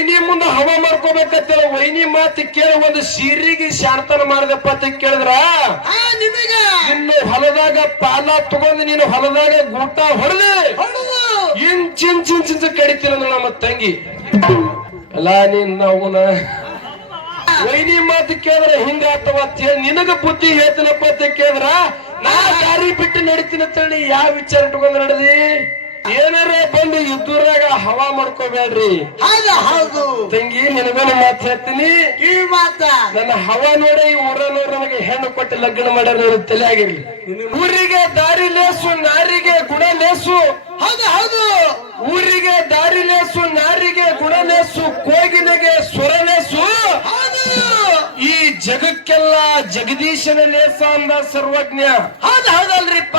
ವೈನಿ ಮುಂದೆ ಹವ ಮಾಡ್ಕೋಬೇಕಂತೇಳಿ ವೈನಿ ಮಾತು ಕೇಳಿ ಒಂದು ಸೀರಿಗೆ ಶಾರ್ತನ ಮಾಡಿದಪ್ಪ ಅಂತ ಕೇಳಿದ್ರ? ಇನ್ನು ಹೊಲದಾಗ ಪಾಲ ತಗೊಂಡು ನೀನು ಹೊಲದಾಗ ಗೂಟ ಹೊಡೆದು ಇಂಚಿಂಚಿಂಚಿಂಚ ಇಂಚ್ ಇಂಚ್ ಇಂಚ್ ಇಂಚ್ ಕಡಿತೀರ ನಮ್ಮ ತಂಗಿ. ಅಲ್ಲ ನೀನ್ ನಾವು ವೈನಿ ಮಾತು ಕೇಳಿದ್ರೆ ಹಿಂಗ ಅಥವಾ ನಿನಗ ಬುದ್ಧಿ ಹೇಳ್ತೀನಪ್ಪ ಅಂತ ಕೇಳಿದ್ರ? ನಾ ದಾರಿ ಬಿಟ್ಟು ನಡಿತೀನಿ ಅಂತೇಳಿ ಯಾವ ವಿಚಾರ ಇಟ್ಕೊಂಡ್ ನಡ್ದಿ? ಏನಾರ ಬಂದು ಇದ್ದೂರಾಗ ಹವಾ ಮಾಡ್ಕೋಬೇಡ್ರಿ. ಹೌದು ಹೌದು. ತಂಗಿ ನಿನಗೊಂದು ಮಾತು ಹೇಳ್ತೀನಿ. ಈ ಮಾತ. ನನ್ನ ಹವಾ ನೋಡ ಈ ಊರನವ್ರು ನನಗೆ ಹೆಣ್ಣು ಕೊಟ್ಟು ಲಗ್ನ ಮಾಡ್ಯಾರ ನನಗೆ ತಲೆ ಆಗಿರ್ಲಿ. ಊರಿಗೆ ದಾರಿ ಲೇಸು ನಾರಿಗೆ ಗುಣ ಲೇಸು. ಹೌದು ಹೌದು. ಊರಿಗೆ ದಾರಿ ಲೇಸು ನಾರಿಗೆ ಗುಣ ಲೇಸು ಕೋಗಿಲೆಗೆ ಸ್ವರ ಲೇಸು. ಹೌದು. ಈ ಜಗಕ್ಕೆಲ್ಲ ಜಗದೀಶನ ಲೇಸ ಅಂದ ಸರ್ವಜ್ಞ. ಹೌದ್ ಹೌದಲ್ರಿಪ್ಪ.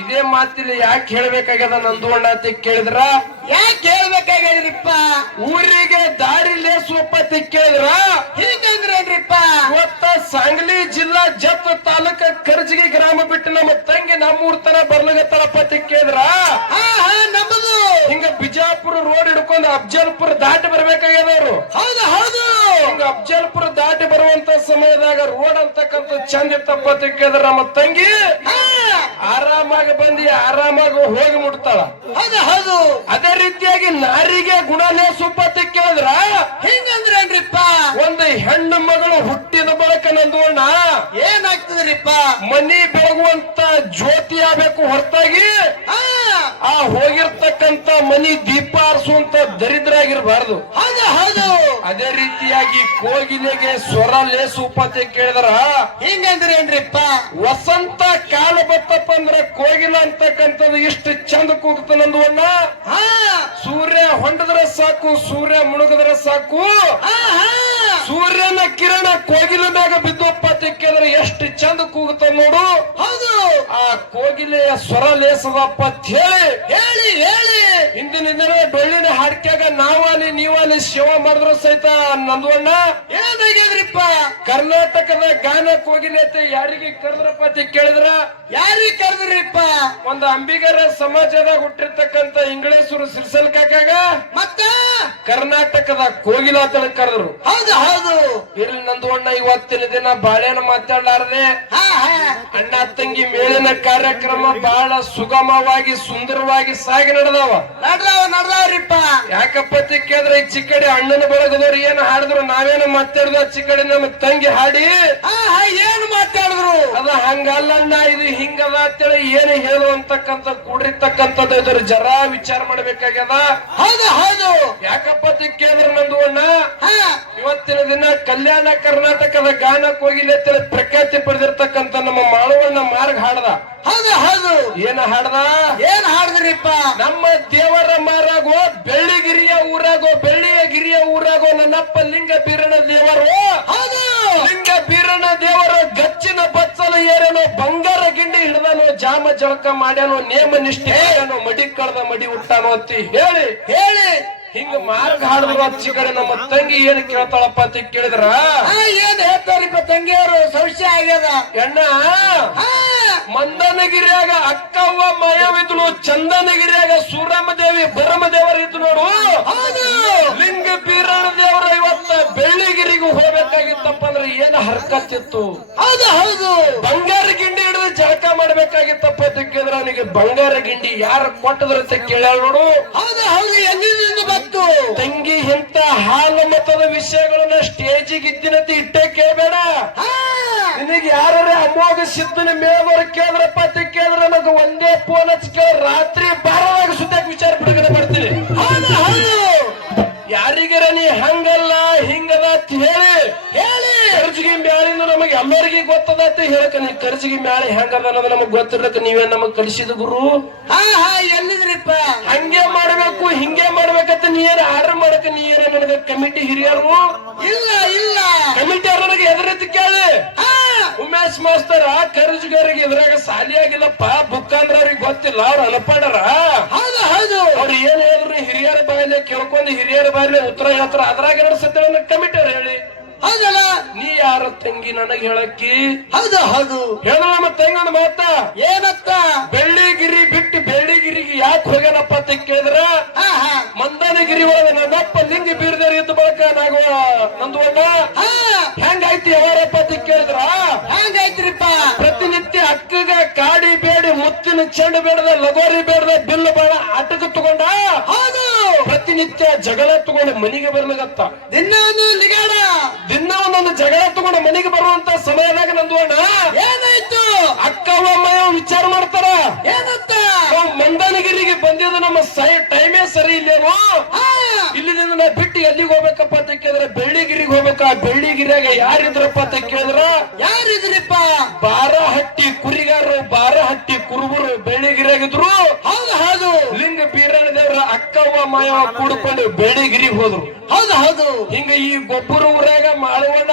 ಇದೇ ಮಾತಿಲ್ಲಿ ಯಾಕೆ ಹೇಳ್ಬೇಕಾಗ್ಯದ ನಂದು ಅಣ್ಣ ಅಂತ ಕೇಳಿದ್ರ? ಯಾಕೆ ಹೇಳ್ಬೇಕಾಗ್ಯದ್ರಿಪ್ಪ? ಊರಿಗೆ ದಾರಿ ಲೇಸುವಪ್ಪ ಅಂತ ಕೇಳಿದ್ರ? ಹಿಂಗಂದ್ರೇನ್ರಿಪ್ಪ ಇವತ್ತ ಸಾಂಗ್ಲಿ ಜಿಲ್ಲಾ ಜತ್ ತಾಲೂಕ ಕರ್ಜಿಗೆ ಗ್ರಾಮ ಬಿಟ್ಟು ನಮ್ಮ ತಂಗಿ ನಮ್ಮೂರ್ ತನ ಬರ್ಲಗತ್ತಳಪ್ಪ ಅಂತ ಕೇಳಿದ್ರ? ಹಾ ಹಾ ನಮ್ಮದು ಹಿಂಗ ಬಿಜಾಪುರ ರೋಡ್ ಹಿಡ್ಕೊಂಡು ಅಫ್ಜಲ್ಪುರ ದಾಟಿ ಬರ್ಬೇಕಾಗ್ಯದವ್ರು ಹೌದು ಅಂತಕ್ಕಂಥ ಚಂದ ಇತ್ತಪ್ಪ ನಮ್ಮ ತಂಗಿ ಆರಾಮಾಗಿ ಬಂದಿ ಆರಾಮಾಗಿ ಹೋಗಿ ಮುಟ್ತಾಳ. ಹೌದು ಹೌದು. ಅದೇ ರೀತಿಯಾಗಿ ನಾರಿಗೆ ಗುಣನೇ ಸುಪ್ಪ ತಿಕ್ಕಿದ್ರ ಹಿಂಗಂದ್ರೆ ಹಿಂಗಂದ್ರೇನ್ರಿಪ್ಪ? ಒಂದು ಹೆಣ್ಣು ಮಗಳು ಹುಟ್ಟಿದ ಬಳಕ ನಂದೋಣ ಏನಾಗ್ತದ್ರಿಪ್ಪ? ಮನಿ ಬೆಳಗುವಂತ ಜ್ಯೋತಿ ಆಗ್ಬೇಕು ಹೊರತಾಗಿ ಆ ಹೋಗಿರ್ತಕ್ಕಂತ ಮನಿ ದೀಪ ಆರಿಸುವಂತ ದರಿದ್ರ ಆಗಿರ್ಬಾರ್ದು ಅದೇ ರೀತಿಯಾಗಿ ಕೋಗಿಲೆಗೆ ಸ್ವರ ಲೇಸು ಉಪತೆ ಕೇಳಿದ್ರ? ಹಿಂಗಂದ್ರೇನ್ರಿಪ್ಪ? ವಸಂತ ಕಾಲ ಬತ್ತಪ್ಪ ಅಂದ್ರೆ ಕೋಗಿಲ ಅಂತಕ್ಕಂಥದ್ದು ಇಷ್ಟು ಚಂದ ಕೂಗ್ತ ನಂದುವಣ್ಣ ಹಾ. ಸೂರ್ಯ ಹೊಂಡದ್ರೆ ಸಾಕು ಸೂರ್ಯ ಮುಳುಗದ್ರೆ ಸಾಕು. ಸೂರ್ಯನ ಕಿರಣ ಕೋಗಿಲ ಮ್ಯಾಗ ಬಿದ್ದು ಅಂತ ಕೇಳಿದ್ರೆ ಎಷ್ಟು ಚಂದ ಕೂಗುತ್ತ ನೋಡು. ಕೋಗಿಲೆಯ ಸ್ವರ ಲೇಸದಪ್ಪ ಹೇಳಿ ಹೇಳಿ ಹೇಳಿ. ಇಂದಿನ ದಿನ ಬೆಳ್ಳಿನ ಹಾಡ್ಕ್ಯಾಗ ನಾವಾಲಿ ನೀವಾಲಿ ಶಿವ ಮಾಡಿದ್ರು ಸಹಿತ ನಂದುವಣ್ಣ. ಏನಾಗಿದ್ರಿಪ್ಪ ಕರ್ನಾಟಕದ ಗಾನ ಕೋಗಿಲೆ ಅಂತ ಯಾರಿಗೆ ಕರೆದ್ರಪ್ಪ ಅಂತ ಕೇಳಿದ್ರ? ಯಾರಿಗೆ ಕರೆದ್ರಿಪ್ಪ? ಒಂದು ಅಂಬಿಗರ ಸಮಾಜದ ಹುಟ್ಟಿರ್ತಕ್ಕಂತ ಇಂಗಳೇಶ್ವರ ಸಿರ್ಸಲ್ ಕಾಕಾಗ? ಮತ್ತ? ಕರ್ನಾಟಕದ ಕೋಗಿಲ ಅಂತ ಕರೆದ್ರು. ಹೌದು ಹೌದು. ಇರ್ಲಿ ನಂದುವಣ್ಣ ಇವತ್ತಿನ ದಿನ ಬಾಳೆನ ಮಾತಾಡಲಾರದೆ. ಹಾ ಹಾ. ಅಣ್ಣ ತಂಗಿ ಮೇಲಿನ ಕಾರ್ಯಕ್ರಮ ಬಹಳ ಸುಗಮವಾಗಿ ಸುಂದರವಾಗಿ ಸಾಗಿ ನಡೆದವ. ನಡ್ದಾವ ನಡ್ದಾವ್ರಿಪ್ಪ. ಯಾಕಪ್ಪ ಕೇಳಿದ್ರೆ ಈ ಚಿಕ್ಕಡಿ ಅಣ್ಣನ ಬಳಗದವ್ರು ಏನ್ ಹಾಡಿದ್ರು? ನಾವೇನು ಮಾತಾಡಿದ? ಚಿಕ್ಕಡಿ ನಮ್ಮ ತಂಗಿ ಹಾಡಿ. ಏನ್ ಮಾತಾಡಿದ್ರು? ಅದ ಹಂಗಲ್ಲಣ್ಣ ಇದು ಹಿಂಗದ ಅಂತೇಳಿ ಏನು ಹೇಳು ಅಂತಕ್ಕಂಥ ಕೂಡಿರ್ತಕ್ಕಂಥದ್ದು ಇದ್ರ ಜರ ವಿಚಾರ ಮಾಡ್ಬೇಕಾಗ್ಯದ. ಹೌದು ಹೌದು. ಯಾಕಪ್ಪ ಕೇಳಿದ್ರೆ ನಂದು ಅಣ್ಣ ಹಾ. ಇವತ್ತಿನ ದಿನ ಕಲ್ಯಾಣ ಕರ್ನಾಟಕದ ಗಾನಕ್ಕೆ ಹೋಗಿಲ್ಲ ಅಂತೇಳಿ ಪ್ರಖ್ಯಾತಿ ಪಡೆದಿರ್ತಕ್ಕಂಥ ನಮ್ಮ ಮಾಳವಣ್ಣ ಮಾರ್ಗ ಹಾಡ್ದ. ಹೌದು ಹೌದು. ಏನ ಹಾಡ್ದ? ಏನ್ ಹಾಡಿದ್ರಿಪ್ಪ? ನಮ್ಮ ದೇವರ ಮಾರಾಗೋ ಬೆಳ್ಳಿಗಿರಿಯ ಊರಾಗೋ ಬೆಳ್ಳಿಯ ಗಿರಿಯ ಊರಾಗೋ ನನ್ನಪ್ಪ ಲಿಂಗ ಬೀರಣ ದೇವರು. ಹೌದು. ಲಿಂಗ ಬೀರಣ ದೇವರ ಗಚ್ಚಿನ ಬಚ್ಚಲು ಏರನೋ ಬಂಗಾರ ಗಿಂಡಿ ಹಿಡ್ದನೋ ಜಾಮ ಜಳಕ ಮಾಡ್ಯಾನೋ ನೇಮ ನಿಷ್ಠೆ ಏನೋ ಮಡಿ ಕಳ್ದ ಮಡಿ ಹುಟ್ಟಾನೋ ಅಂತ ಹೇಳಿ. ಹೇಳಿ. ಹಿಂಗ ಮಾರ್ಗ ಹಾಡಿದ್ರು ಹಚ್ಚಿ ಕಡೆ ನಮ್ಮ ತಂಗಿ ಏನ್ ಕೇಳ್ತಾಳಪ್ಪ ಅಂತ ಕೇಳಿದ್ರ? ಏನ್ ಹೇಳ್ತಾರಿಪ್ಪ ತಂಗಿಯವರು? ಸಂಶಯ ಆಗ್ಯದ. ಎಣ್ಣ ಹಾ. ಮಂದನಗಿರಿಯಾಗ ಅಕ್ಕವ್ವ ಮಾಯವಿದ್ಳು ಚಂದನಗಿರಿಯಾಗ ಸೂರಮ್ಮ ದೇವಿ ಭರಮ ದೇವರು ಇದ್ದು ನೋಡು. ಲಿಂಗ ಬೀರಣ ದೇವರ ಇವತ್ತ ಬೆಳ್ಳಿಗಿರಿಗೂ ಹೋಗ್ಬೇಕಾಗಿತ್ತಪ್ಪ ಅಂದ್ರೆ ಏನ್ ಹರ್ಕತ್ತಿತ್ತು? ಹೌದು ಹೌದು. ಬಂಗಾರ ಗಿಂಡಿ ಹಿಡಿದು ಜಳಕ ಮಾಡ್ಬೇಕಾಗಿತ್ತಪ್ಪ ಅವನಿಗೆ ಬಂಗಾರ ಗಿಂಡಿ ಯಾರು ಕೊಟ್ಟದ್ರಂತ ಕೇಳ ನೋಡು. ಹೌದು ಹೌದು ಎಲ್ಲಿಂದ ಬಂತು? ತಂಗಿ ಇಂತ ಹಾಲು ಮತದ ವಿಷಯಗಳನ್ನ ಸ್ಟೇಜಿಗೆ ಇದ್ದಿನಂತ ಇಟ್ಟೆ ಕೇಳಬೇಡ. ನಿನಗೆ ಯಾರ ಅಮೋಘ ಸಿದ್ಧನ ಮೇಲ್ವರ ಕೇಳಿದ್ರಪ್ಪ ಪತಿ ಕೇಳಿದ್ರೆ ನನಗೆ ಒಂದೇ ಫೋನ್ ಹಚ್ಚಿ ಕೇಳಿ ರಾತ್ರಿ ಬಾರದಾಗ ಸುತ್ತ ವಿಚಾರ ಬಿಡುಗಡೆ ಮಾಡ್ತೀನಿ. ಹೌದು ಹೌದು. ಯಾರಿಗಾರ ನೀ ಹಂಗಲ್ಲ ಹಿಂಗದ ಅಂತ ಹೇಳಿ ಹೇಳಿ ಕರ್ಜಿಗೆ ಮ್ಯಾಲಿಂದ ನಮಗೆ ಅಂತ ಹೇಳಕ ನೀ ಕರ್ಜಿಗೆ ಮ್ಯಾಲೆ ಹೆಂಗದ ಅನ್ನೋದು ನಮಗ್ ಗೊತ್ತಿರಕ ನೀವೇ ನಮಗ್ ಕಳಿಸಿದ ಗುರು. ಹಾ ಹಾ ಎಲ್ಲಿದ್ರಿಪ್ಪ? ಹಂಗೆ ಮಾಡ್ಬೇಕು ಹಿಂಗೆ ಮಾಡ್ಬೇಕಂತ ನೀ ಏನ್ ಆರ್ಡರ್ ಮಾಡಕ ನೀ ಏನ ನನಗೆ ಕಮಿಟಿ ಹಿರಿಯರು? ಇಲ್ಲ ಇಲ್ಲ. ಕಮಿಟಿ ಅವ್ರ ನನಗೆ ಎದುರೆತ್ತಿ ಕೇಳಿ. ಉಮೇಶ್ ಮಾಸ್ತರ ಕರ್ಜುಗಾರಿಗೆ ಇದ್ರಾಗ ಸಾಲಿ ಆಗಿಲ್ಲಪ್ಪ. ಬುಕ್ ಅಂದ್ರ ಅವ್ರಿಗೆ ಗೊತ್ತಿಲ್ಲ ಅವ್ರ ಅನ್ಪಡರ. ಹೌದು ಹೌದು. ಅವ್ರು ಏನ್ ಹೇಳಿದ್ರು ಹಿರಿಯರ ಬಾಯಲ್ಲಿ ಕೇಳ್ಕೊಂಡು ಹಿರಿಯರ ಬಾಯಲ್ಲಿ ಉತ್ತರ ಹೇಳ್ತಾರ. ಅದ್ರಾಗ ಎರಡು ಸತ್ಯ ಕಮಿಟಿ ಅವ್ರು ಹೇಳಿ. ಹೌದಲ್ಲ ನೀ ಯಾರ ತಂಗಿ ನನಗ್ ಹೇಳಕ್ಕಿ? ಹೌದು ಹೌದು. ಹೇಳಿದ್ರ ನಮ್ಮ ತಂಗಿ ಒಂದು ಮಾತ ಏನತ್ತ ಬೆಳ್ಳಿಗಿರಿ ಬಿಟ್ಟು ಬೆಳ್ಳಿಗಿರಿಗೆ ಯಾಕೆ ಹೋಗ್ಯಾನಪ್ಪ ಅಂತ ಕೇಳಿದ್ರ? ಹಾ ಹಾ. ಮಂದನಗಿರಿ ಒಳಗೆ ನನ್ನಪ್ಪ ಲಿಂಗ ಬೀರದೇರಿ ಇದ್ದ ಬಳಕ ನಾಗ ನಂದುವಣ್ಣ. ಹಾ. ಹೆಂಗಾಯ್ತು ಯಾವಾರಪ್ಪ ಅಂತ ಕೇಳಿದ್ರ? ಹಂಗೈತ್ರಿಪ್ಪ ಪ್ರತಿನಿತ್ಯ ಅಕ್ಕಗ ಕಾಡಿ ಬೇಡಿ ಮುತ್ತಿನ ಚೆಂಡು ಬೇಡದ ಲಗೋರಿ ಬೇಡದ ಬಿಲ್ಲು ಬಾಳ ಆಟಕ್ಕೆ ತಗೊಂಡ? ಹೌದು. ಪ್ರತಿನಿತ್ಯ ಜಗಳ ತಗೊಂಡು ಮನೆಗೆ ಬರ್ಲಾಗತ್ತ. ದಿನ ಒಂದು ನಿಗಾಡ. ದಿನ ಒಂದೊಂದು ಜಗಳ ತಗೊಂಡು ಮನೆಗೆ ಬರುವಂತ ಸಮಯದಾಗ ನಂದುವಣ್ಣ. ಏನಾಯ್ತು? ಅಕ್ಕ ಅಮ್ಮಯ್ಯ ವಿಚಾರ ಮಾಡ್ತಾರ? ಏನಂತ? ಮಂದನಗಿರಿಗೆ ಬಂದಿದ್ದು ನಮ್ಮ ಸೈ ಟೈಮೇ ಸರಿ ಇಲ್ಲೇನೋ? ಇಲ್ಲಿಂದ ನಾ ಬಿಟ್ಟು ಎಲ್ಲಿಗೆ ಹೋಗ್ಬೇಕಪ್ಪ ಅಂತ ಕೇಳಿದ್ರೆ ಬೆಳ್ಳಿಗಿರಿಗೆ ಹೋಗ್ಬೇಕ. ಬೆಳ್ಳಿಗಿರಿಯಾಗ ಯಾರಿದ್ರಪ್ಪ ಅಂತ ಕೇಳಿದ್ರ? ಯಾರಿದ್ರಿಪ್ಪ? ಬಾರಹಟ್ಟಿ ಕುರಿಗಾರರು ಬಾರಹಟ್ಟಿ ಕುರುಬರು ಬೆಳ್ಳಿಗಿರಿಯಾಗಿದ್ರು. ಹೌದು ಹೌದು. ಲಿಂಗ ಬೀರಣ್ಣ ದೇವರ ಅಕ್ಕವ್ವ ಮಾಯವ ಕೂಡ್ಕೊಂಡು ಬೆಳ್ಳಿಗಿರಿಗೆ ಹೋದ್ರು. ಹೌದು ಹೌದು. ಹಿಂಗ ಈ ಗೊಬ್ಬರ ಊರಾಗ ಮಾಳವಣ್ಣ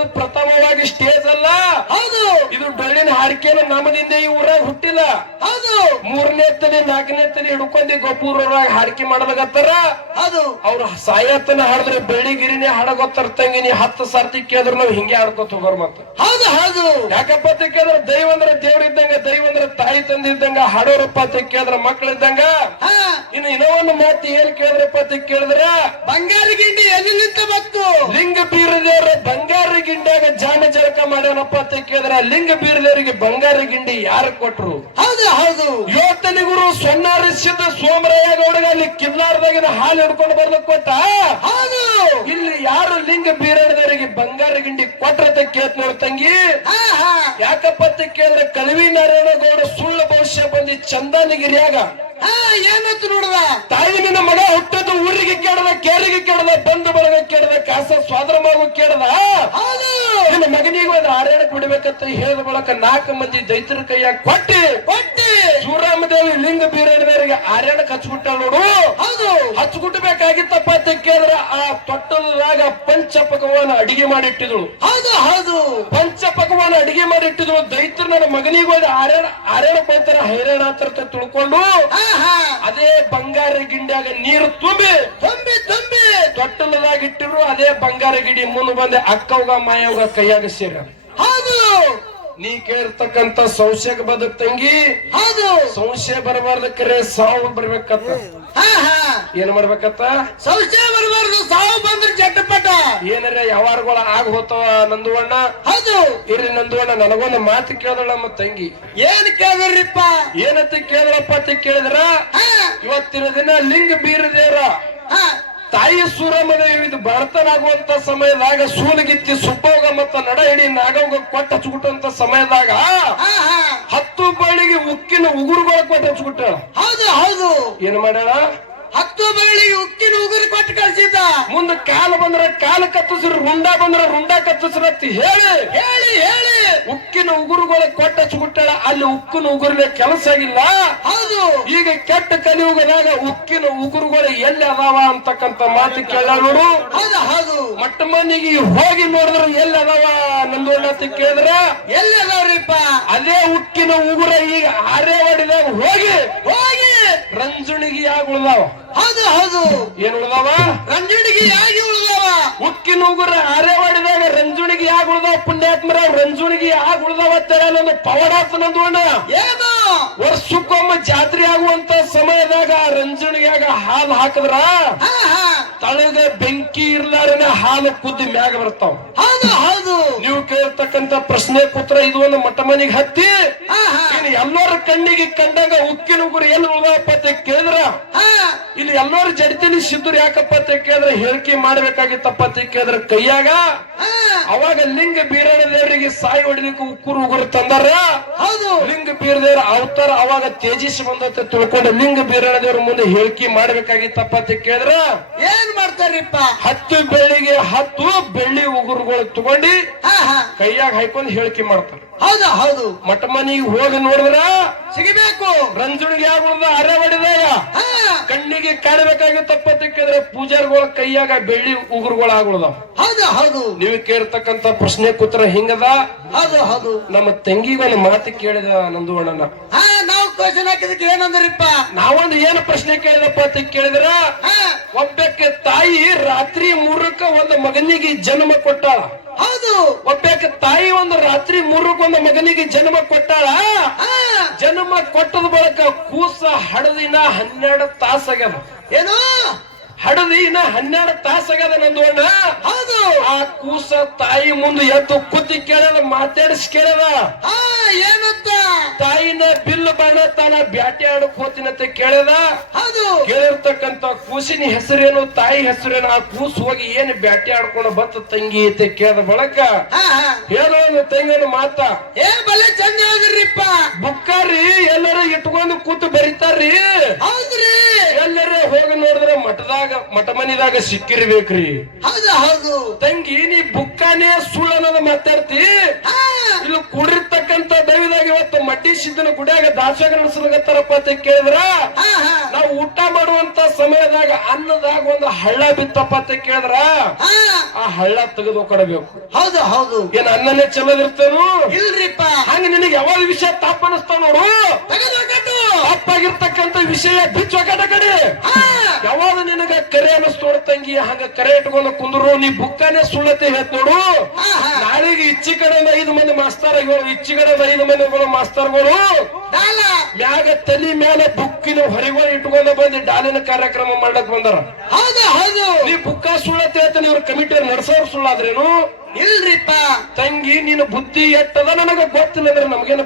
ಹಾಡೋದೇನಿದು ಪ್ರಥಮವಾಗಿ ಸ್ಟೇಜ್ ಅಲ್ಲ. ಹೌದು. ಇದು ಬೆಳ್ಳಿನ ಹಾರಿಕೆಯನ್ನು ನಮ್ಮದಿಂದ ಈ ಊರಾಗ ಹುಟ್ಟಿಲ್ಲ ಹೌದು. ಮೂರನೇ ತಲೆ ನಾಲ್ಕನೇ ತಲೆ ಹಿಡ್ಕೊಂಡಿ ಗೊಬ್ಬರ ಹರಕೆ ಮಾಡಲಾಗತ್ತಾರ ಹೌದು. ಅವ್ರು ಸಾಯತ್ತನ ಹಾಡಿದ್ರೆ ಬೆಳಿಗಿರಿನೇ ಹಾಡ ಗೊತ್ತರ್ತಂಗಿ ನೀ ಹತ್ತು ಸರ್ತಿ ಕೇಳಿದ್ರು ನಾವು ಹಿಂಗೆ ಹಾಡ್ಕೊತ ಹೋಗೋರ್ ಮತ್ತ. ಹೌದು ಹೌದು. ಯಾಕಪ್ಪ ಕೇಳಿದ್ರೆ ದೈವ ಅಂದ್ರೆ ದೇವ್ರ ಇದ್ದಂಗ ದೈವ ಅಂದ್ರೆ ತಾಯಿ ತಂದಿದ್ದಂಗ ಹಾಡೋರಪ್ಪ ಕೇಳಿದ್ರೆ ಮಕ್ಕಳಿದ್ದಂಗ ಹಾ. ಇನ್ನು ಇನ್ನೋ ಒಂದು ಮಾತು ಏನ್ ಕೇಳಿದ್ರಪ್ಪ ಕೇಳಿದ್ರೆ? ಬಂಗಾರ ಗಿಂಡಿ ಎಲ್ಲಿಂದ ಬಂತು ಲಿಂಗ ಬೀರದೇವ್ರ ಬಂಗಾರ ಗಿಂಡ್ಯಾಗ ಜಾನ ಜಳಕ ಮಾಡ್ಯಾನಪ್ಪ ಅಂತ ಕೇಳಿದ್ರೆ ಲಿಂಗ ಬೀರದೇವರಿಗೆ ಬಂಗಾರ ಗಿಂಡಿ ಯಾರು ಕೊಟ್ರು? ಹೌದು ಹೌದು. ಯೋತನಿಗುರು ಸೊನ್ನಾರಿಸಿದ ಸೋಮರಾಯ ಗೌಡಗ ಅಲ್ಲಿ ಕಿನ್ನಾರದಾಗಿನ ಹಾಲು ಹಿಡ್ಕೊಂಡು ಬರ್ಲಿಕ್ಕೆ ಕೊಟ್ಟ ಹೌದು. ಇಲ್ಲಿ ಯಾರು ಲಿಂಗ ಬೀರದವರಿಗೆ ಬಂಗಾರ ಗಿಂಡಿ ಕೊಟ್ರತ ಕೇಳ್ತ ನೋಡ್ ತಂಗಿ. ಹಾ ಹಾ. ಯಾಕಪ್ಪ ಅಂತ ಕೇಳಿದ್ರೆ ಕಲವಿ ನಾರಾಯಣ ಗೌಡ ಸುಳ್ಳು ಭವಿಷ್ಯ ಬಂದಿ ಚಂದನಗಿರಿಯಾಗ ಹಾ ಏನಂತ ನೋಡ್ದ ತಾಯಿ ನಿನ್ನ ಮಗ ಹುಟ್ಟದ್ದು ಊರಿಗೆ ಕೇಳದ ಕೇರಿಗೆ ಕೇಳದ ಬಂಧು ಬಳಗ ಕೇಳದ ಕಾಸ ಸ್ವಾದ್ರ ಮಗು ಕೇಳದ. ನಿನ್ನ ಮಗನಿಗೆ ಒಂದು ಆರೇಣಕ್ಕೆ ಬಿಡ್ಬೇಕಂತ ಹೇಳಿದ ಬಳಕ ನಾಲ್ಕು ಮಂದಿ ದೈತರ ಕೈಯಾಗ ಕೊಟ್ಟಿ ಕೊಟ್ಟಿ. ಶಿವರಾಮದೇವಿ ಲಿಂಗ ಬೀರಣ್ಣವರಿಗೆ ಆರ್ಯಾಣ ಹಚ್ಬಿಟ್ಟ ನೋಡು. ಹೌದು. ಅಂತ ಕೇಳಿದ್ರೆ ಆ ತೊಟ್ಟಲದಾಗ ಪಂಚ ಪಕವಾನ ಅಡಿಗೆ ಮಾಡಿಟ್ಟಿದಳು ಹೌದು ಹೌದು. ಪಂಚ ಪಕವಾನ ಅಡಿಗೆ ಮಾಡಿಟ್ಟಿದ್ರು ದೈತ್ರ ನನ್ನ ಮಗನಿಗೆ ಹೋದ ಆರ್ಯಾಣ ಆರೇಣ ಬೈತಾರ ಹೈರಾಣ ಅಂತ ತಿಳ್ಕೊಂಡು. ಅದೇ ಬಂಗಾರ ಗಿಂಡ್ಯಾಗ ನೀರು ತುಂಬಿ ತುಂಬಿ ತುಂಬಿ. ತೊಟ್ಟಲದಾಗ ಇಟ್ಟಿರು ಅದೇ ಬಂಗಾರ ಗಿಡಿ ಮುಂದೆ ಬಂದೆ ಅಕ್ಕವ್ಗ ಮಾಯವ್ಗ ಕೈಯಾಗ ಸೇರ ಹೌದು. ನೀ ಕೇಳ್ತಕ್ಕಂತ ಸಂಶಯಕ್ಕೆ ಬದುಕ್ ತಂಗಿ. ಹೌದು. ಸಂಶಯ ಬರಬಾರ್ದಕ್ಕರೆ ಸಾವು ಬರ್ಬೇಕತ್ತ. ಹಾ ಹಾ. ಏನ್ ಮಾಡ್ಬೇಕತ್ತ? ಸಂಶಯ ಬರಬಾರ್ದು ಸಾವು ಬಂದ್ರೆ ಚಟ್ಟಪಟ ಏನಾರ ಯಾವಾರಗಳ ಆಗ ಹೋತವ ನಂದುವಣ್ಣ? ಹೌದು. ಇರ್ರಿ ನಂದುವಣ್ಣ ನನಗೊಂದು ಮಾತು ಕೇಳಿದಳ ನಮ್ಮ ತಂಗಿ. ಏನ್ ಕೇಳಿದ್ರಿಪ್ಪ? ಏನಂತ ಕೇಳಿದ್ರಪ್ಪ ಅಂತ ಕೇಳಿದ್ರ? ಹಾ. ಇವತ್ತಿನ ದಿನ ಲಿಂಗ ಬೀರದೇರ ಹಾ. ತಾಯಿ ಸೂರಮ್ಮದೇವಿ ಇದು ಬಡತನಾಗುವಂತ ಸಮಯದಾಗ ಸೂಲಗಿತ್ತಿ ಸುಪ್ಪೋಗ ಮತ್ತ ನಡ ಹಿಡಿ ನಾಗವ್ಗ ಕೊಟ್ಟ ಹಚ್ಬಿಟ್ಟಂತ ಸಮಯದಾಗ ಹತ್ತು ಬಳ್ಳಿಗೆ ಉಕ್ಕಿನ ಉಗುರುಗಳ ಕೊಟ್ಟ ಹಚ್ಬಿಟ್ಟ ಹೌದು ಹೌದು. ಏನ್ ಮಾಡ್ಯಾಳ? ಹತ್ತು ಬರಳಿಗೆ ಕಳ್ಸಿದ್ದ ಮುಂದ ಕಾಲ ಬಂದ್ರ ಕಾಲ ಕತ್ತಿಸ್ರಿ ರುಂಡ ಬಂದ್ರ ರುಂಡ ಕತ್ತಿಸ್ರತ್ತಿ ಅಂತ ಹೇಳಿ. ಹೇಳಿ ಹೇಳಿ. ಉಕ್ಕಿನ ಉಗುರುಗಳ ಕೊಟ್ಟ ಹಚ್ಬಿಟ್ಟಾಳ ಅಲ್ಲಿ ಉಕ್ಕಿನ ಉಗುರ್ಲೆ ಕೆಲಸ ಆಗಿಲ್ಲ ಹೌದು. ಈಗ ಕೆಟ್ಟ ಕಲಿಯುಗದಾಗ ಉಕ್ಕಿನ ಉಗುರುಗಳು ಎಲ್ಲಿ ಅದಾವ ಅಂತಕ್ಕಂತ ಮಾತು ಕೇಳ ನೋಡು. ಹೌದು ಹೌದು. ಮಟ್ಟ ಮನೆಗೆ ಹೋಗಿ ನೋಡಿದ್ರು ಎಲ್ಲಿ ಅದಾವ ನಂದೋಣ ಅಂತ ಕೇಳಿದ್ರ ಎಲ್ಲಿ ಅದಾವ್ರಿಪ್ಪ? ಅದೇ ಉಕ್ಕಿನ ಉಗುರ ಈಗ ಆರ್ಯವಾಡಿದಾಗ ಹೋಗಿ. ಹೋಗಿ. ರಂಜುಣಿಗೆ ಯಾಗ ಉಳ್ದಾವ. ಹೌದು ಹೌದು. ಏನ್ ಉಳ್ದಾವ? ರಂಜುಣಿಗೆ ಉಳಿದಾವ. ಉಕ್ಕಿನ ಉಗುರ ಆರ್ಯವಾಡಿದಾಗ ರಂಜುಣಿಗೆ ಯಾಗ ಉಳ್ದಾವ ಪುಣ್ಯಾತ್ಮರ ರಂಜುಣಿಗೆ ಯಾಗ ಉಳ್ದಾವ ಅಂತ ಪವಡಾತ ನಂದೋಣ ಏನು ವರ್ಷಕ್ಕೊಮ್ಮೆ ಜಾತ್ರೆ ಆಗುವಂತ ಸಮಯದಾಗ ರಂಜನಿಗಾಗ ಹಾಲು ಹಾಕಿದ್ರ ತಳಗ ಬೆಂಕಿ ಇರ್ಲಾರನ ಹಾಲು ಕುದ್ದಿ ಮ್ಯಾಗ ಬರ್ತಾವ. ಹೌದು ನೀವು ಕೇಳ್ತಕ್ಕಂತ ಪ್ರಶ್ನೆ ಪುತ್ರ ಇದು ಒಂದು ಮಠ ಮನಿಗೆ ಹತ್ತಿ ಎಲ್ಲರ ಕಣ್ಣಿಗೆ ಕಂಡಾಗ ಉಕ್ಕಿನ ಉಗುರು ಎಲ್ಲಿ ಉಳ್ದಪ್ಪ ಅಂತ ಕೇಳಿದ್ರ? ಹಾ. ಇಲ್ಲಿ ಎಲ್ಲರ ಜಡತಿನಿ ಸಿದ್ಧರು ಯಾಕಪ್ಪ ಅಂತ ಕೇಳಿದ್ರೆ? ಹೇಳಿಕೆ ಮಾಡ್ಬೇಕಾಗಿತ್ತಪ್ಪ ಅಂತ ಕೇಳಿದ್ರೆ? ಕೈಯಾಗ? ಅವಾಗ ಲಿಂಗ ಬೀರಣ ದೇವರಿಗೆ ಸಾಯಿ ಹೊಡಿಲಿಕ್ಕೆ ಉಕ್ಕುರು ಉಗುರು ತಂದಾರ? ಹೌದು. ಲಿಂಗ ಬೀರದೇವ್ರ ಅವತಾರ ಅವಾಗ ತೇಜಸ್ ಬಂದತ್ತ ತಿಳ್ಕೊಂಡು ಲಿಂಗ ಬೀರಣ ದೇವ್ರ ಮುಂದೆ ಹೇಳಿಕೆ ಮಾಡ್ಬೇಕಾಗಿತ್ತಪ್ಪ ಅಂತ ಕೇಳಿದ್ರ? ಏನ್ ಮಾಡ್ತಾರಿಪ್ಪ ಹತ್ತು ಬೆಳ್ಳಿಗೆ ಹತ್ತು ಬೆಳ್ಳಿ ಉಗುರುಗಳು ತಗೊಂಡಿ ಕೈಯಾಗ ಹಾಕೊಂಡು ಹೇಳಿಕೆ ಮಾಡ್ತಾರೆ. ಹೌದು ಹೌದು. ಮಠ ಮನಿಗೆ ಹೋಗಿ ನೋಡಿದ್ರ? ಸಿಗಬೇಕು. ರಂಜುಣಿಗೆ ಯಾವ ಅರೆ ಹೊಡೆದಾಗ ಹಾ. ಕಣ್ಣಿಗೆ ಕಾಣಬೇಕಾಗಿತ್ತಪ್ಪ ಅಂತ ಕೇಳಿದ್ರೆ ಪೂಜಾರಿಗಳ ಕೈಯಾಗ ಬೆಳ್ಳಿ ಉಗುರುಗಳು ಹೌದು ಹೌದು ನೀವು ಕೇಳ್ತಕ್ಕಂತ ಪ್ರಶ್ನೆ ಕೂತ್ರ ಹಿಂಗದ? ಹೌದು ಹೌದು ನಮ್ಮ ತಂಗಿಗೊಂದು ಮಾತು ಕೇಳಿದ ನಂದು ಅಣ್ಣನ ಹಾ ನಾವು ಕ್ವಶನ್ ಹಾಕಿದಕ್ಕೆ ಏನಂದ್ರಿಪ್ಪ? ನಾವೊಂದು ಏನು ಪ್ರಶ್ನೆ ಕೇಳಿದಪ್ಪ ಅಂತ ಕೇಳಿದ್ರ? ಒಬ್ಬಕ್ಕೆ ತಾಯಿ ರಾತ್ರಿ ಮೂರಕ್ಕ ಒಂದು ಮಗನಿಗೆ ಜನ್ಮ ಕೊಟ್ಟಾಳ ಹೌದು. ಒಬ್ಬಕ್ಕೆ ತಾಯಿ ಒಂದು ರಾತ್ರಿ ಮೂರಕ್ಕ ಒಂದು ಮಗನಿಗೆ ಜನ್ಮ ಕೊಟ್ಟಾಳ ಜನ್ಮ ಕೊಟ್ಟದ ಬಳಿಕ ಕೂಸ ಹಡದಿನ ಹನ್ನೆರಡು ತಾಸಾಗ್ಯದ ಏನು? ಹಡದಿ ಇನ್ನ ಹನ್ನೆರಡು ತಾಸಾಗದ ನಂದು ಅಣ್ಣ. ಹೌದು. ಆ ಕೂಸ ತಾಯಿ ಮುಂದೆ ಎದ್ದು ಕುತ್ತಿ ಕೇಳದ ಮಾತಾಡಿಸಿ ಕೇಳದ. ಹಾ ಏನಂತ? ತಾಯಿನ ಬಿಲ್ ಬಣ್ಣ ತಾನ ಬ್ಯಾಟೆ ಆಡಕ್ ಕೇಳದ. ಹೌದು. ಕೇಳಿರ್ತಕ್ಕಂತ ಕೂಸಿನ ಹೆಸರೇನು ತಾಯಿ ಹೆಸರೇನು ಆ ಕೂಸು ಹೋಗಿ ಏನ್ ಬ್ಯಾಟೆ ಆಡ್ಕೊಂಡು ಬತ್ತ ತಂಗಿ ಐತೆ ಕೇಳದ ಬಳಕ ಹಾ ಹಾ. ಹೇಳೋ ಒಂದು ತಂಗಿನ ಮಾತ. ಏ ಬಲೆ ಚಂದ ಹೇಳಿದ್ರಿಪ್ಪ. ಬುಕ್ಕಾರಿ ಎಲ್ಲರೂ ಇಟ್ಕೊಂಡು ಕೂತು ಬರಿತಾರ್ರಿ. ಹೌದ್ರಿ. ಎಲ್ಲರ ಹೋಗಿ ನೋಡಿದ್ರೆ ಮಠದಾಗ ಮಠ ಮನಿದಾಗ ಸಿಕ್ಕಿರ್ಬೇಕ್ರಿ. ಹೌದು ಹೌದು. ತಂಗಿ ನೀ ಬುಕ್ಕಾನೇ ಸುಳ್ಳು ಅನ್ನೋದು ಮಾತಾಡ್ತಿ? ಇಲ್ಲಿ ಕುಡಿರ್ತಕ್ಕಂತ ದೈವದಾಗ ಇವತ್ತು ಮಡ್ಡಿ ಸಿದ್ದನ ಗುಡಿಯಾಗ ದಾಸೋಗ ನಡೆಸಲಕತ್ತಾರಪ್ಪ ಅಂತ ಕೇಳಿದ್ರ? ನಾವು ಊಟ ಮಾಡುವಂತ ಸಮಯದಾಗ ಅನ್ನದಾಗ ಒಂದು ಹಳ್ಳ ಬಿತ್ತಪ್ಪ ಅಂತ ಕೇಳಿದ್ರ? ಆ ಹಳ್ಳ ತೆಗೆದು ಕೊಡಬೇಕು ಹೌದು ಹೌದು. ಏನ್ ಅನ್ನನೇ ಚಲೋದಿರ್ತೇನು ಇಲ್ರಿಪ್ಪ. ಹಂಗ ನಿನಗೆ ಯಾವಾಗ ವಿಷಯ ತಪ್ಪ ಅನಿಸ್ತಾವ ನೋಡು. ತಪ್ಪಾಗಿರ್ತಕ್ಕಂತ ವಿಷಯ ಬಿಚ್ಚ ಕಡೆ. ಕಡೆ ಯಾವಾಗ ನಿನಗ ಕರೆ ಅನಿಸ್ತೋಡ ತಂಗಿ ಹಂಗ ಕರೆ ಇಟ್ಕೊಂಡು ಕುಂದ್ರು ನೀ ಬುಕ್ಕನೇ ಸುಳ್ಳತೆ ಹೇಳ್ತ ನೋಡು. ಹಾ ಕಡೆಯಿಂದ ಐದು ಮಂದಿ ಮಾಸ್ತರ್ಗಳು ಇಚ್ಚಿ ಕಡೆಯಿಂದ ಐದು ಮಂದಿಗಳು ಮಾಸ್ತರ್ಗಳು. ಮ್ಯಾಗ ತಲಿ ಮೇಲೆ ಬುಕ್ಕಿನ ಹೊರಗಳು ಇಟ್ಕೊಂಡು ಬಂದು ಡಾಲಿನ ಕಾರ್ಯಕ್ರಮ ಮಾಡಕ್ ಬಂದಾರ. ಹೌದು ಹೌದು. ನೀ ಬುಕ್ಕ ಸುಳ್ಳತೆ ಹೇಳ್ತಾನೆ ಇವ್ರ ಕಮಿಟಿ ನಡ್ಸೋರ್ ಸುಳ್ಳಾದ್ರೇನು? ಇಲ್ರಿಪ್ಪ. ತಂಗಿ ನೀನು ಬುದ್ಧಿ ಎಟ್ಟದ ನನಗ ಗೊತ್ತಿಲ್ಲ ಅಂದ್ರೆ ನಮ್ಗೇನು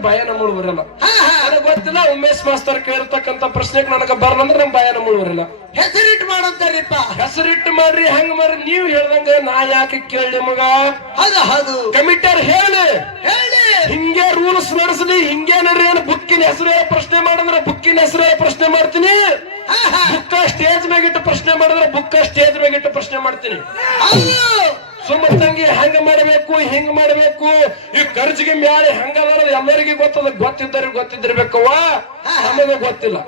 ಹಾ ಹಾ. ನನಗೆ ಗೊತ್ತಿಲ್ಲ ಉಮೇಶ್ ಮಾಸ್ತರ್ ಕೇಳಿರ್ತಕ್ಕಂತ ಪ್ರಶ್ನೆಗೆ ನನಗ ಬರಲ್ಲ ನಮ್ ಭಯ ನಮ್ಮಳು ಬರಲ್ಲ. ಹೆಸರಿಟ್ಟು ಮಾಡಂತಾರಿಪ್ಪ. ಹೆಸರಿಟ್ಟು ಮಾಡ್ರಿ ಹೆಂಗ್ ಮಾಡ್ರಿ ನೀವ್ ಹೇಳ್ದಂಗ ನಾ ಯಾಕೆ ಕೇಳಿ ಮಗ? ಹೌದು ಹೌದು. ಕಮಿಟರ್ ಹೇಳಿ. ಹೇಳಿ. ಹಿಂಗೆ ರೂಲ್ಸ್ ನಡೆಸಲಿ ಹಿಂಗೆ ನಡ್ರಿ ಏನು ಬುಕ್ಕಿನ ಹೆಸರು ಹೇಳಿ ಪ್ರಶ್ನೆ ಮಾಡಿದ್ರೆ ಬುಕ್ಕಿನ ಹೆಸರು ಹೇಳಿ ಪ್ರಶ್ನೆ ಮಾಡ್ತೀನಿ ಬುಕ್ಕ ಸ್ಟೇಜ್ ಮೇಗಿಟ್ಟು ಪ್ರಶ್ನೆ ಮಾಡಿದ್ರೆ ಬುಕ್ಕ ಸ್ಟೇಜ್ ಮೇಗಿಟ್ಟು ಪ್ರಶ್ನೆ ಮಾಡ್ತೀನಿ. ಸುಮ್ಮ ತಂಗಿ ಹೆಂಗ ಮಾಡಬೇಕು ಹೆಂಗ್ ಮಾಡಬೇಕು? ಈ ಖರ್ಚಿಗೆ ಮ್ಯಾಲೆ ಹೆಂಗದ ಎಲ್ಲರಿಗೂ ಗೊತ್ತದ ಗೊತ್ತಿದ್ದರೆ ಗೊತ್ತಿದ್ದಿರ್ಬೇಕವ್ವ. ನಮಗೆ ಗೊತ್ತಿಲ್ಲ.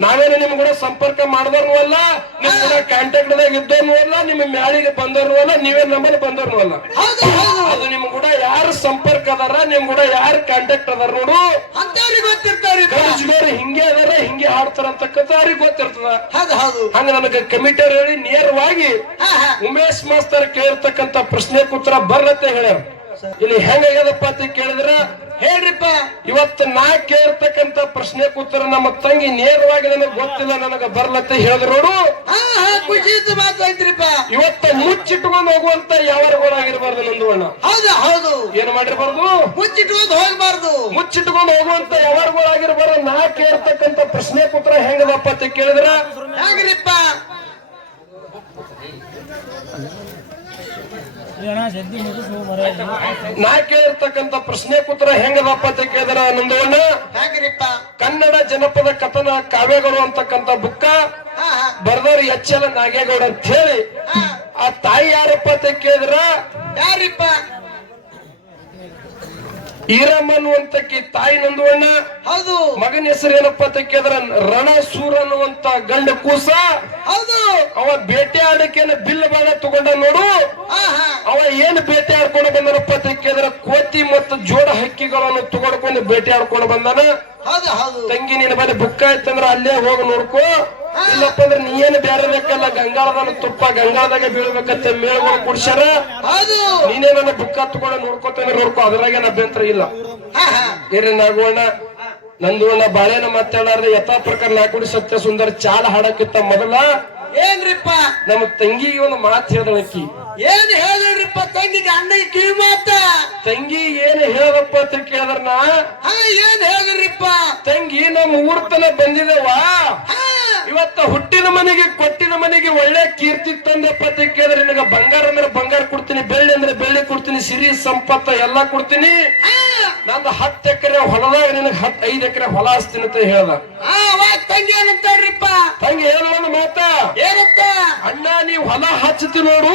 ನಾವೇನು ನಿಮ್ ಕೂಡ ಸಂಪರ್ಕ ಮಾಡಿದವ್ರು ಅಲ್ಲ ನಿಮ್ ಕೂಡ ಕಾಂಟ್ಯಾಕ್ಟ್ ದಾಗ ಇದ್ದವ್ರು ಅಲ್ಲ ನಿಮ್ಮ ಮ್ಯಾಳಿಗೆ ಬಂದವ್ರು ಅಲ್ಲ ನೀವೇ ನಮ್ಮಲ್ಲಿ ಬಂದವ್ರು ಅಲ್ಲ. ಅದು ನಿಮ್ ಕೂಡ ಯಾರು ಸಂಪರ್ಕ ಅದಾರ ನಿಮ್ ಕೂಡ ಯಾರು ಕಾಂಟ್ಯಾಕ್ಟ್ ಅದಾರ ನೋಡು. ಖರ್ಚಿಗೋರು ಹಿಂಗೆ ಅದಾರ ಹಿಂಗೆ ಹಾಡ್ತಾರ ಅಂತಕ್ಕಂಥ ಅವ್ರಿಗೆ ಗೊತ್ತಿರ್ತದ. ಹಂಗ ನನಗೆ ಕಮಿಟಿಯರ್ ಹೇಳಿ ನೇರವಾಗಿ ಉಮೇಶ್ ಮಾಸ್ತರ್ ಕೇಳಿರ್ತಕ್ಕಂಥ ಪ್ರಶ್ನೆ ಉತ್ತರ ಬರ್ಲತ್ತೆ ಹೇಳ್ಯಾರ. ಇಲ್ಲಿ ಹೆಂಗಾಗ್ಯದಪ್ಪ ಅಂತ ಕೇಳಿದ್ರ ಹೇಳ್ರಿಪ್ಪ. ಇವತ್ತು ನಾ ಕೇಳ್ತಕ್ಕಂತ ಪ್ರಶ್ನೆ ಉತ್ತರ ನಮ್ಮ ತಂಗಿ ನೇರವಾಗಿ ನನಗೆ ಗೊತ್ತಿಲ್ಲ ನನಗ ಬರ್ಲತ್ತೆ ಹೇಳಿದ್ರು ನೋಡು. ಹಾ ಹಾ ಖುಷಿ ಮಾತಾಯ್ತ್ರಿಪ್ಪ. ಇವತ್ತ ಮುಚ್ಚಿಟ್ಕೊಂಡು ಹೋಗುವಂತ ಯಾವರುಗಳಾಗಿರ್ಬಾರ್ದು ನಂದು ಅಣ್ಣ ಹೌದು ಹೌದು. ಏನ್ ಮಾಡಿರ್ಬಾರ್ದು? ಮುಚ್ಚಿಟ್ಕೊಂಡು ಹೋಗ್ಬಾರ್ದು. ಮುಚ್ಚಿಟ್ಕೊಂಡು ಹೋಗುವಂತ ಯಾವರುಗಳಾಗಿರ್ಬಾರ್ದು ನಾ ಕೇಳ್ತಕ್ಕಂತ ಪ್ರಶ್ನೆ ಉತ್ತರ ಹೆಂಗದಪ್ಪ ಅಂತ ಕೇಳಿದ್ರ? ಹೇಗ್ರಿಪ್ಪ ನಾ ಕೇಳಿರ್ತಕ್ಕಂಥ ಪ್ರಶ್ನೆ ಉತ್ತರ ಹೆಂಗದಪ್ಪ ಅಂತ ಕೇಳಿದ್ರ ನಂದು ಅಣ್ಣ ಹೇಗ್ರಿಪ್ಪ? ಕನ್ನಡ ಜನಪದ ಕಥನ ಕಾವ್ಯಗಳು ಅಂತಕ್ಕಂಥ ಬುಕ್ಕ ಬರ್ದವರು ಹಾ. ಬರ್ದವ್ರು ಎಚ್ ಎಲ್ ನಾಗೇಗೌಡ ಅಂತ ಹೇಳಿ ಆ ತಾಯಿ ಯಾರಪ್ಪ ಅಂತ ಕೇಳಿದ್ರ ಯಾರಿಪ್ಪ? ಈರಮ್ಮ ಅನ್ನುವಂತಕ್ಕಿ ತಾಯಿ ನಂದುವಣ್ಣ. ಹೌದು. ಮಗನ ಹೆಸರು ಏನಪ್ಪ ಅಂತ ಕೇಳಿದ್ರ ರಣಸೂರ್ ಅನ್ನುವಂತ ಗಂಡ ಕೂಸ. ಹೌದು. ಅವ ಬೇಟೆ ಆಡಕ್ಕೇನ ಬಿಲ್ ಬಾಣ ತಗೊಂಡ ನೋಡು. ಅವ ಏನ್ ಬೇಟೆ ಆಡ್ಕೊಂಡು ಬಂದನಪ್ಪ ತಕ್ಕಿದ್ರ ಕೋತಿ ಮತ್ತು ಜೋಡ ಹಕ್ಕಿಗಳನ್ನು ತಗೊಂಡ್ಕೊಂಡು ಬೇಟೆ ಆಡ್ಕೊಂಡು ಬಂದನ. ಹೌದು ಹೌದು. ತಂಗಿ ನಿನ್ನ ಬಳಿ ಬುಕ್ಕ ಆಯ್ತಂದ್ರ ಅಲ್ಲೇ ಹೋಗಿ ನೋಡ್ಕೋ. ಇಲ್ಲಪ್ಪ ಅಂದ್ರೆ ನೀ ಏನು ಬೇರೆ ಬೇಕಲ್ಲ? ಗಂಗಾಳದಾಗ ತುಪ್ಪ ಗಂಗಾಳದಾಗ ಬೀಳ್ಬೇಕಂತ ಮೇಳಗಳು ಕುಡ್ಸ್ಯಾರ? ನೀನೇ ನನ್ನ ಬುಕ್ಕ ತಗೊಂಡ ನೋಡ್ಕೋತೇನೆ ನೋಡ್ಕೊ ಅದ್ರಾಗೇನು ಅಭ್ಯಂತರ ಇಲ್ಲ. ಏರಿ ನಾಗೋಣ ನಂದು ಅಣ್ಣ ಬಾಳೆನ ಮಾತಾಡಾರ್ದೆ ಯಥಾ ಪ್ರಕಾರ ನಾಕುಡಿ ಸತ್ಯ ಸುಂದರ ಚಾಲ ಹಾಡಕ್ಕಿಂತ ಮೊದಲ ಏನ್ರಿಪ್ಪ? ನಮ್ಮ ತಂಗಿಗೆ ಒಂದು ಮಾತು ಹೇಳ್ದಳಕ್ಕಿ ಏನ್ ಹೇಳಿದ್ರಿಪ್ಪ ತಂಗಿಗೆ ಅಣ್ಣ ಕಿವಿ ಮಾತ? ತಂಗಿ ಏನ್ ಹೇಳಪ್ಪ ಅಂತ ಕೇಳಿದ್ರ ನಾ ಹಾ ಏನ್ ಹೇಳಿದ್ರಿಪ್ಪ ತಂಗಿ ನಮ್ಮ ಊರ್ತನ ಬಂದಿದವಾ? ಇವತ್ತ ಹುಟ್ಟಿನ ಮನೆಗೆ ಕೊಟ್ಟಿನ ಮನೆಗೆ ಒಳ್ಳೆ ಕೀರ್ತಿ ತಂದೆಪ್ಪ ಅಂತ ಕೇಳಿದ್ರೆ ನಿನಗ ಬಂಗಾರ ಅಂದ್ರೆ ಬಂಗಾರ ಕೊಡ್ತೀನಿ ಬೆಳ್ಳಿ ಅಂದ್ರೆ ಬೆಳ್ಳಿ ಕೊಡ್ತೀನಿ ಸಿರಿ ಸಂಪತ್ತ ಎಲ್ಲಾ ಕೊಡ್ತೀನಿ. ನಂದು ಹತ್ತು ಎಕರೆ ಹೊಲದಾಗ ನಿನಗೆ ಹತ್ತು ಐದು ಎಕರೆ ಹೊಲ ಹಸ್ತೀನಿ ಅಂತ ಹೇಳ್ದ. ತಂಗಿ ಏನಂತಾಳ್ರಿಪ್ಪ ತಂಗಿ ಹೇಳ ಮಾತಾ? ಏನಂತ? ಅಣ್ಣ ನೀವ್ ಹೊಲ ಹಚ್ಚತಿ ನೋಡು.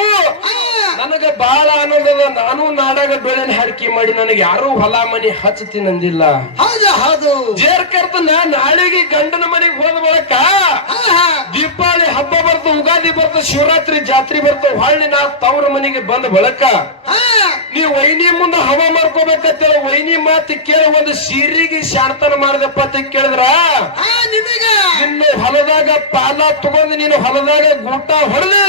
ನನಗ ಬಾಳ ಆನಂದದ ನಾನು ನಾಡಾಗ ಬೆಳೆನ ಹರಕಿ ಮಾಡಿ ನನಗೆ ಯಾರು ಹೊಲ ಮನಿ ಹಚ್ಚತಿ ನಂದಿಲ್ಲ. ಹೌದು ಹೌದು. ನಾ ನಾಳೆಗೆ ಗಂಡನ ಮನೆಗೆ ಹೋದ ಬಳಕ ದೀಪಾವಳಿ ಹಬ್ಬ ಬರ್ತು ಉಗಾದಿ ಬರ್ತು ಶಿವರಾತ್ರಿ ಜಾತ್ರೆ ಬರ್ತು ಹೊಳ್ಳಿ ನಾ ತವ್ರ ಮನೆಗೆ ಬಂದ ಬಳಕ ನೀವ್ ವೈನಿ ಮುಂದೆ ಹವ ಮಾಡ್ಕೋಬೇಕಂತ ವೈನಿ ಮಾತು ಕೇಳಿ ಒಂದು ಸೀರಿಗೆ ಶಾಂತನ ಮಾಡಿದಪ್ಪ ಅಂತ ಕೇಳಿದ್ರ? ನಿನ್ನ ಹೊಲದಾಗ ಪಾಲ ತಗೊಂಡು ನೀನು ಹೊಲದಾಗ ಗೂಟ ಹೊಡೆದು.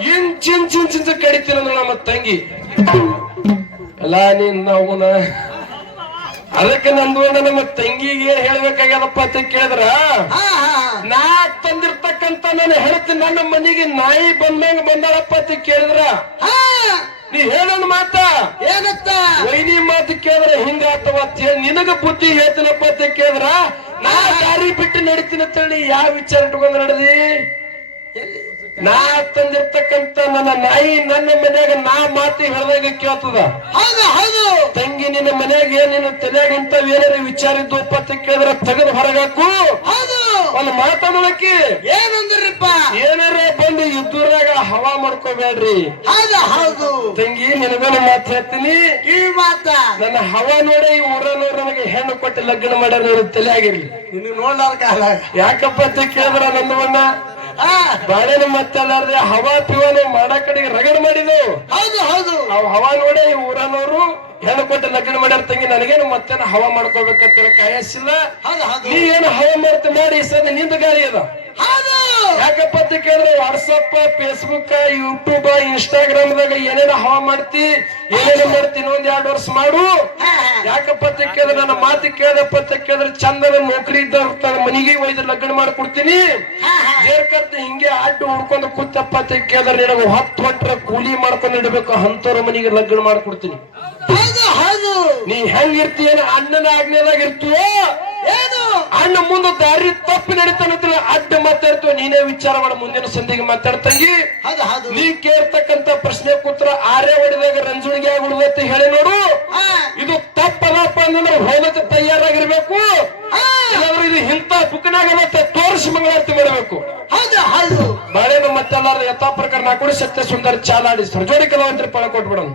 ಹೊಡೆದು ಚಿನ್ ಇಂಚ್ ಇಂಚ್ ಇಂಚ್ ಕಡಿತೀರ ನಮ್ಮ ತಂಗಿ? ಅಲ್ಲ ನೀನ್ ಅವನ ಅದಕ್ಕೆ ನಂದು ನಮ್ಮ ತಂಗಿಗೆ ಏನ್ ಹೇಳ್ಬೇಕಾಗ್ಯದಪ್ಪ ಅಂತ ಕೇಳಿದ್ರ? ಹಾ ಹಾ ನಾ ತಂದಿರ್ತಕ್ಕಂತ ನಾನು ನನ್ನ ಹೆಣತಿ ನನ್ನ ಮನೆಗೆ ನಾಯಿ ಬಂದಂಗ ಬಂದಾಳಪ್ಪ ಅಂತ ಕೇಳಿದ್ರ? ಹಾ. ನೀ ಹೇಳೋನ್ ಮಾತ. ಏನತ್ತ? ವೈನಿ ಮಾತು ಕೇಳಿದ್ರೆ ಹಿಂಗ ಅಥವಾ ನಿನಗ ಬುದ್ಧಿ ಹೇಳ್ತೀನಪ್ಪ ಅಂತ ಕೇಳಿದ್ರ? ನಾ ದಾರಿ ಬಿಟ್ಟು ನಡಿತೀನಿ ಅಂತೇಳಿ ಯಾವ ವಿಚಾರ ಇಟ್ಕೊಂಡ್ ನಡೆದಿ? ನಾ ತಂದಿರ್ತಕ್ಕಂತ ನನ್ನ ನಾಯಿ ನನ್ನ ಮನ್ಯಾಗ ನಾ ಮಾತು ಹೇಳ್ದಾಗ ಕೇಳ್ತದ. ಹೌದು ಹೌದು. ತಂಗಿ ನಿನ್ನ ಮನ್ಯಾಗ ಏನಿನ ನಿನ್ನ ತಲೆಯಾಗ ಇಂಥವ್ ಏನಾರ ವಿಚಾರ ಇದ್ದು ಅಂತ ಕೇಳಿದ್ರೆ ತೆಗೆದು ಹೊರಗಾಕು. ಹೌದು. ಒಂದು ಮಾತಾಡೋಳಕಿ ಏನಂದ್ರಪ್ಪ? ಏನಾರ ಬಂದು ಯುದ್ಧರಾಗ ಹವಾ ಮಾಡ್ಕೋಬೇಡ್ರಿ. ಹೌದು ಹೌದು. ತಂಗಿ ನಿನಗೊಂದು ಮಾತು ಹೇಳ್ತೀನಿ. ಈ ಮಾತ. ನನ್ನ ಹವಾ ನೋಡಿ ಈ ಊರನವ್ರು ನನಗೆ ಹೆಣ್ಣು ಕೊಟ್ಟು ಲಗ್ನ ಮಾಡ್ಯಾರ ನನ್ನ ತಲೆ ಆಗಿರ್ಲಿ ನಿನಗ್ ನೋಡ್ಲಾರ ಯಾಕಪ್ಪ ಅಂತ ಕೇಳಿದ್ರ ಹಾ ಬಾಳೆನ ಮಾತಾಡಾರ್ದೆ ಹವಾ ಪಿವನು ಮಾಡ ಕಡೆಗೆ ರಗಡ್ ಮಾಡಿದವು ಹೌದು ಹೌದು. ಅವ್ ಹವಾ ನೋಡಿ ಈ ಊರನವರು ಹೆಣ್ಣು ಕೊಟ್ಟು ಲಗ್ನ ಮಾಡ್ಯಾರ ತಂಗಿ ನನಗೇನು ಮತ್ತೇನು ಹವಾ ಮಾಡ್ಕೋಬೇಕಂತ ಕಾಯಸಿಲ್ಲ ನೀ ಏನು ಹವಾ ಮಾಡ್ತ ಮಾಡಿ ಸದ ನಿಂದ ಗಾಳಿ ಅದ. ಹೌದು ಯಾಕಪ್ಪ ಅಂತ ಕೇಳಿದ್ರೆ ವಾಟ್ಸಪ್ ಫೇಸ್ಬುಕ್ ಯೂಟ್ಯೂಬ್ ಇನ್ಸ್ಟಾಗ್ರಾಮ್ ದಾಗ ಏನೇನ ಹಾವ ಮಾಡ್ತಿ ಏನೇನ ಮಾಡ್ತಿ ಇನ್ನೊಂದ್ ಎರಡು ವರ್ಷ ಮಾಡು. ಯಾಕಪ್ಪ ಅಂತ ಕೇಳಿದ್ರೆ ನನ್ನ ಮಾತು ಕೇಳಪ್ಪ ಅಂತ ಕೇಳಿದ್ರೆ ಚಂದನ ನೌಕರಿ ಇದ್ದ ತನ್ನ ಮನೆಗೆ ಒಯ್ದು ಲಗ್ನ ಮಾಡ್ಕೊಡ್ತೀನಿ. ಜೇರ್ಕರ್ತ ಹಿಂಗೆ ಅಡ್ಡು ಹುಡ್ಕೊಂಡು ಕೂತಪ್ಪ ಅಂತ ಕೇಳಿದ್ರೆ ನಿನಗೆ ಹತ್ತು ಹೊಟ್ರ ಕೂಲಿ ಮಾಡ್ಕೊಂಡು ಇಡಬೇಕು ಅಂತವ್ರ ಮನಿಗೆ ಲಗ್ನ ಮಾಡ್ಕೊಡ್ತೀನಿ. ನೀ ಹೆಂಗಿರ್ತೀಯ ಅಣ್ಣನ ಆಜ್ಞೆದಾಗ ಇರ್ತೀಯೋ? ಏನು ಅಣ್ಣ ಮುಂದೆ ದಾರಿ ತಪ್ಪಿ ನಡೀತಾನಂತಲ್ಲ ಅಡ್ಡ ಮಾತಾಡ್ತೀವಿ ನೀನೇ ವಿಚಾರ ಮಾಡ ಮುಂದಿನ ಸಂಧಿಗೆ ಮಾತಾಡ್ತಂಗಿ ನೀ ಕೇಳ್ತಕ್ಕಂತ ಪ್ರಶ್ನೆ ಕೂತ್ರ ಆರೇ ಹೊಡೆದಾಗ ರಂಜುಣಿಗೆ ಆಗ್ಬಿಡುತ್ತೆ ಹೇಳಿ ನೋಡು. ಇದು ತಪ್ಪದಪ್ಪ ಅಂದ್ರೆ ಹೋಗಕ್ಕೆ ತಯಾರಾಗಿರ್ಬೇಕು. ಇಲ್ಲಾಂದ್ರೆ ಇದು ಇಂತ ಬುಕ್ನಾಗ ಮತ್ತೆ ತೋರಿಸಿ ಮಂಗಳಾರತಿ ಮಾಡಬೇಕು. ಬಾಳೆನ ಮತ್ತೆಲ್ಲಾರ ಯಥಾ ಪ್ರಕಾರ ನಾ ಕೂಡ ಸತ್ಯ ಸುಂದರ ಚಾಲಾಡಿ ಜೋಡಿ ಕಲಾವಂತರಿ ಪಳ ಕೊಟ್ಬಿಡೋಣ.